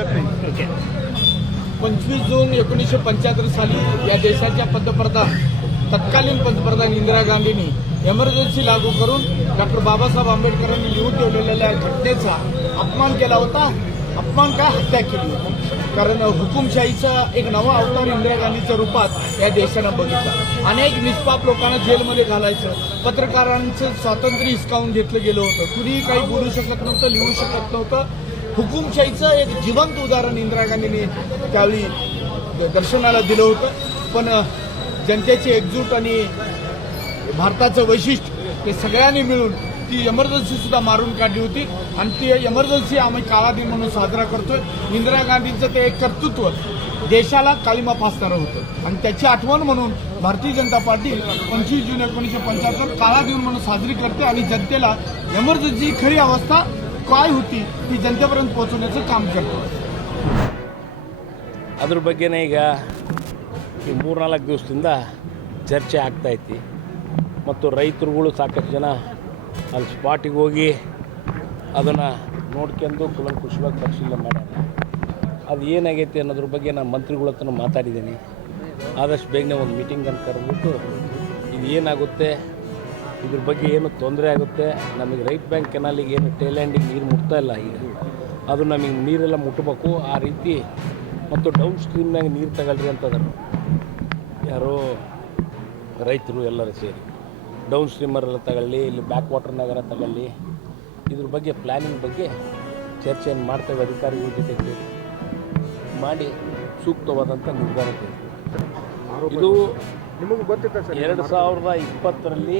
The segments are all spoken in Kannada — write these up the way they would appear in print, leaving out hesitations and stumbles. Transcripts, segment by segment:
लागत नाही. ओके. 25 जून 1975 साली या देशाच्या पंतप्रधान तत्कालीन पंतप्रधान इंदिरा गांधींनी एमर्जन्सी लागू करून डॉक्टर बाबासाहेब आंबेडकरांनी लिहून ठेवलेल्या घटनेचा अपमान केला होता. अपमान काय, हत्या केली होती. कारण हुकुमशाहीचा एक नवा अवतार इंदिरा गांधीच्या रूपात या देशानं बघितला. अनेक निष्पाप लोकांना जेलमध्ये घालायचं, पत्रकारांचं स्वातंत्र्य हिसकावून घेतलं गेलं होतं. कुणीही काही बोलू शकत नव्हतं, लिहू शकत नव्हतं. हुकुमशाहीचं एक जिवंत उदाहरण इंदिरा गांधींनी त्यावेळी दर्शनाला दिलं होतं. पण जनतेची एकजूट आणि भारताचं वैशिष्ट्य हे सगळ्यांनी मिळून ती एमर्जन्सी सुद्धा मारून काढली होती. आणि ती एमर्जन्सी आम्ही काळा दिन म्हणून साजरा करतोय. इंदिरा गांधींचं ते एक कर्तृत्व देशाला काळिमा फासणारं होतं आणि त्याची आठवण म्हणून भारतीय जनता पार्टी 25 जून 1975 काळा दिन म्हणून साजरी करते आणि जनतेला एमर्जन्सी खरी अवस्था काय होती ती ಜನತೆपर्यंत पोहोचवण्याचं काम करतो. ಅದ್ರ ಬಗ್ಗೆನೇ ಈಗ ಈ 3-4 ದಿವಸದಿಂದ ಚರ್ಚೆ ಆಗ್ತಾಯಿತ್ತು. ಮತ್ತು ರೈತರುಗಳು ಸಾಕಷ್ಟು ಜನ ಅಲ್ಲಿ ಸ್ಪಾಟಿಗೆ ಹೋಗಿ ಅದನ್ನು ನೋಡ್ಕೊಂಡು ಕುಲಂಕುಷವಾಗಿ ಪರಿಶೀಲನೆ ಮಾಡ್ಯಾರ. ಅದು ಏನಾಗೈತಿ ಅನ್ನೋದ್ರ ಬಗ್ಗೆ ನಾನು ಮಂತ್ರಿಗಳ ಹತ್ರ ಮಾತಾಡಿದ್ದೀನಿ. ಆದಷ್ಟು ಬೇಗನೆ ಒಂದು ಮೀಟಿಂಗನ್ನು ಕರೆದ್ಬಿಟ್ಟು ಇದು ಏನಾಗುತ್ತೆ, ಇದ್ರ ಬಗ್ಗೆ ಏನು ತೊಂದರೆ ಆಗುತ್ತೆ, ನಮಗೆ ರೈಟ್ ಬ್ಯಾಂಕ್ ಕೆನಾಲಿಗೆ ಏನು ಟೇಲ್ಯಾಂಡಿಗೆ ನೀರು ಮುಟ್ತಾ ಇಲ್ಲ, ಈಗ ಅದು ನಮಗೆ ನೀರೆಲ್ಲ ಮುಟ್ಟಬೇಕು ಆ ರೀತಿ. ಮತ್ತು ಡೌನ್ ಸ್ಟ್ರೀಮ್ನಾಗ ನೀರು ತಗೊಳ್ರಿ ಅಂತಂದರು ಯಾರೋ ರೈತರು ಎಲ್ಲರೂ ಸೇರಿ. ಡೌನ್ ಸ್ಟ್ರೀಮರೆಲ್ಲ ತಗೊಳ್ಳಿ, ಇಲ್ಲಿ ಬ್ಯಾಕ್ ವಾಟರ್ನಾಗರ ತಗೊಳ್ಳಿ, ಇದ್ರ ಬಗ್ಗೆ ಪ್ಲ್ಯಾನಿಂಗ್ ಬಗ್ಗೆ ಚರ್ಚೆಯನ್ನು ಮಾಡ್ತೇವೆ. ಅಧಿಕಾರಿಗಳ ಜೊತೆಗೆ ಮಾಡಿ ಸೂಕ್ತವಾದಂಥ ನಿರ್ಧಾರ ತೆಗೆದುಕೊಳ್ಳಿ. ಇದು ನಿಮಗೆ ಗೊತ್ತಿತ್ತ ಸರ್? 2020ರಲ್ಲಿ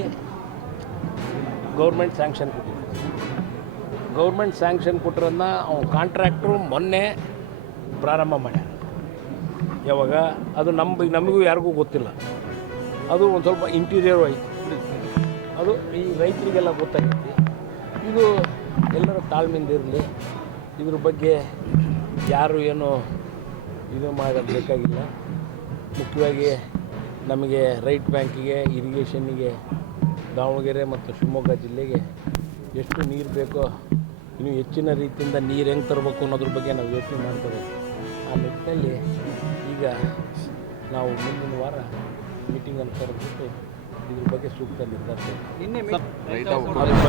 ಗೌರ್ಮೆಂಟ್ ಸ್ಯಾಂಕ್ಷನ್ ಕೊಟ್ಟಿದೆ. ಗೌರ್ಮೆಂಟ್ ಸ್ಯಾಂಕ್ಷನ್ ಕೊಟ್ಟಿರೋದನ್ನ ಅವ್ನು ಕಾಂಟ್ರಾಕ್ಟ್ರು ಮೊನ್ನೆ ಪ್ರಾರಂಭ ಮಾಡ್ಯಾರ. ಯಾವಾಗ ಅದು ನಮಗೂ ಯಾರಿಗೂ ಗೊತ್ತಿಲ್ಲ. ಅದು ಒಂದು ಸ್ವಲ್ಪ ಇಂಟೀರಿಯರ್ ಐತಿ. ಅದು ಈ ರೈತರಿಗೆಲ್ಲ ಗೊತ್ತಾಗೈತಿ. ಇದು ಎಲ್ಲರ ತಾಳ್ಮೆಯಿಂದ ಇರಲಿ. ಇದ್ರ ಬಗ್ಗೆ ಯಾರು ಏನು ಇದು ಮಾಡೋದು ಬೇಕಾಗಿಲ್ಲ. ಮುಖ್ಯವಾಗಿ ನಮಗೆ ರೈಟ್ ಬ್ಯಾಂಕಿಗೆ, ಇರಿಗೇಷನ್ನಿಗೆ, ದಾವಣಗೆರೆ ಮತ್ತು ಶಿವಮೊಗ್ಗ ಜಿಲ್ಲೆಗೆ ಎಷ್ಟು ನೀರು ಬೇಕೋ ಇನ್ನೂ ಹೆಚ್ಚಿನ ರೀತಿಯಿಂದ ನೀರು ಹೆಂಗೆ ತರಬೇಕು ಅನ್ನೋದ್ರ ಬಗ್ಗೆ ನಾವು ಯೋಚನೆ ಮಾಡ್ತೇವೆ. ಆ ನಿಟ್ಟಿನಲ್ಲಿ ಈಗ ನಾವು ಮುಂದಿನ ವಾರ ಮೀಟಿಂಗನ್ನು ಕರೆದ್ಬಿಟ್ಟು ಇದ್ರ ಬಗ್ಗೆ ಸೂಕ್ತ ನಿರ್ಧಾರ